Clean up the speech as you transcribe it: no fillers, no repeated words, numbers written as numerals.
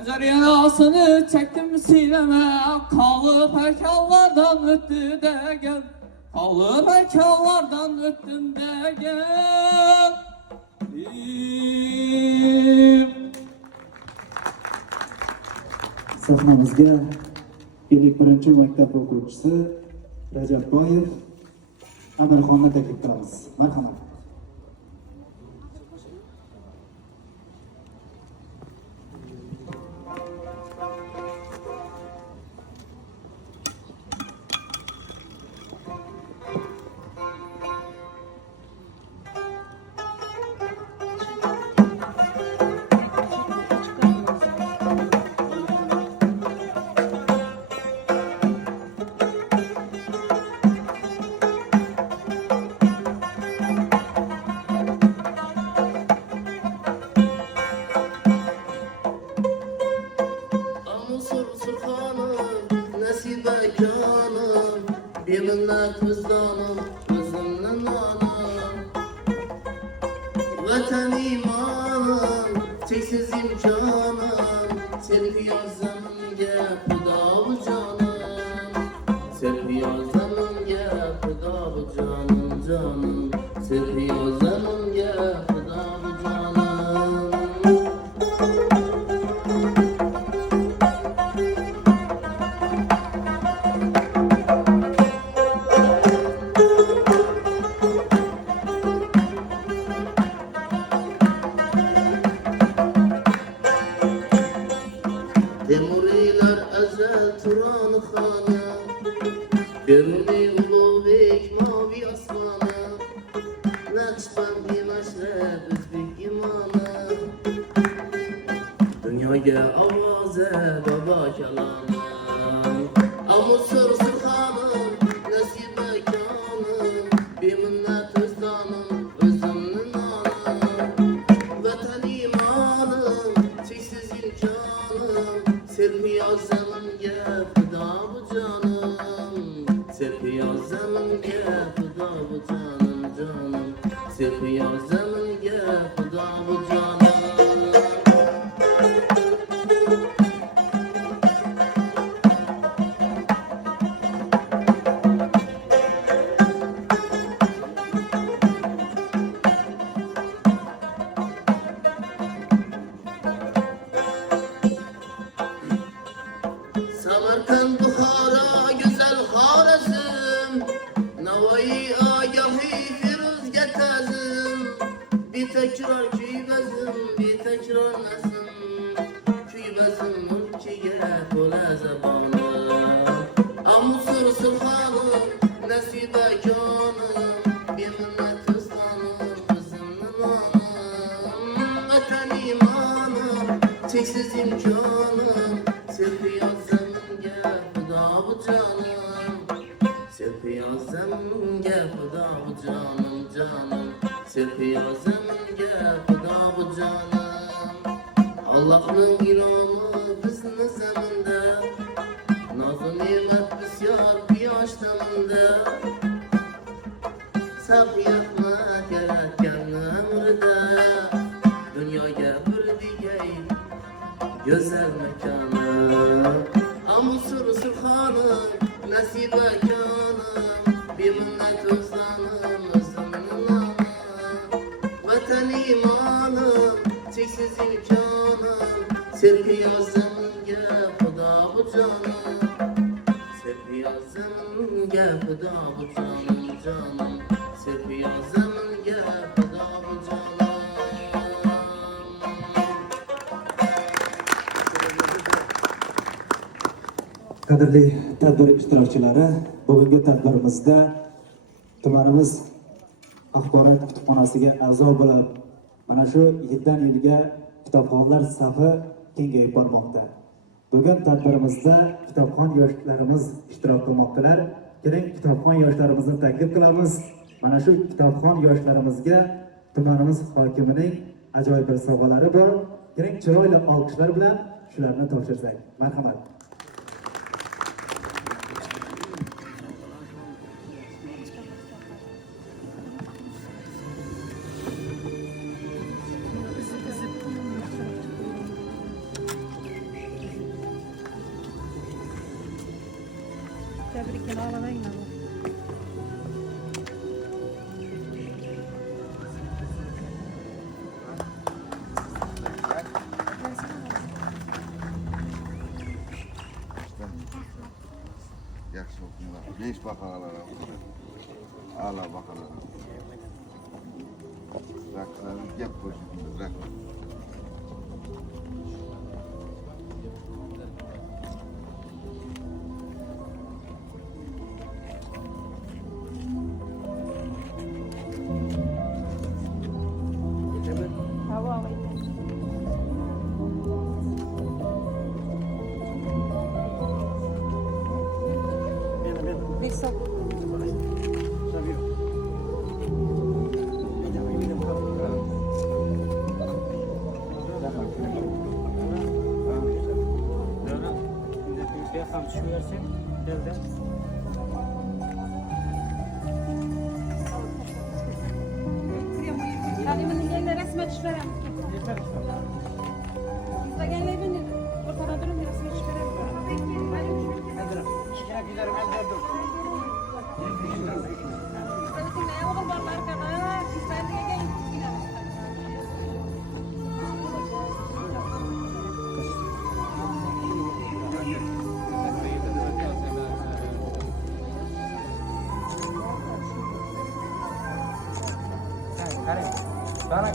Ezer yarasını çektim sineme, kalıp hekallardan öttü de gel. Kalıp hekallardan öttün de gel. Sahnamizga 51-maktab o'quvchisi Rajabboyev Amirxonni taklif qilamiz. Marhamat. Yeminler kızdanım, kızımla nanım. Vatan imanım, çeksiz imkanım. Serpiyar zamange fida bu canım. Serpiyar zamange fida bu canım, canım. Serpiyar zamange fida bu canım. Temuriler ezel Turan Hanı, Beruni Ulubek mavi asmanı, Nakşibendi meşrep Özbek imanı. Dünyaya avaze baba kelamı, Amusur Sultanım, Nesibe kanım, Bir minnet özdanım, özümün anım. Vatan imanım, çeksiz imkanım. Serpiyar zamange fida bu canım. Serpiyar zamange fida bu canım, canım. Serpiyar zamange fida bu canım. Samarkand, Bukhara, güzel Harazm, Navai, Agahi, Firuz getazım. Bir tekrar küybezim, bir tekrar nazım. Küybezim mülkiye tola zabanım. Amusur sulhanım, nesibe kanım. Bir minnet ıslanım, kızımın anım. Vatan imanım, çeksiz imkanım. Serpiyar zamange fida bu canım. Serpiyar zamange fida bu canım, canım. Serpiyar zamange fida bu canım. Allah'ın inamı bizni zamanda, nazı nimet bisyar piyaş damında. Sabriyatma gerekken ömrde, Dünyaya bir digey güzel mekanı. Amusur Sultanım, nesibe kanım. Bir minnet özdanım, özümün anım. Vatan imanım, çeksiz imkanım. Serpiyar zamange fida bu canım. Serpiyar zamange fida bu canım, canım. Serpiyar zamange fida bu canım. Qadrli tadbir ishtirokchilari, bugungi tadbirimizda tumanimiz axborot kutubxonasiga a'zo bo'lib, mana shu yildan yilga kitobxonlar safi kengayib bormoqda. Bugun tadbirimizda kitobxon yoshlarimiz ishtirok qilmoqdalar. Keling, kitobxon yoshlarimizni taklif qilamiz. Mana shu kitobxon yoshlarimizga tumanimiz hokimining ajoyib bir sovg'alari bor. Keling, chiroyli olqishlar bilan shularni topshirsak. Marhamat. Tebrikler ağlamayın ama. Yaxshi o'qinglar. 5 baqalar ala baqalar. Raklarni gap qo'shing. Raklar. Hava hava. Besok. Ham tushversin, belda. Kalimanın resme çıkarım. İzleyenlerin ortada durun resme çıkarım. Kichkina kuylarim elda dur. Senin ne olur barlar kadar. Sen de Karim. Sana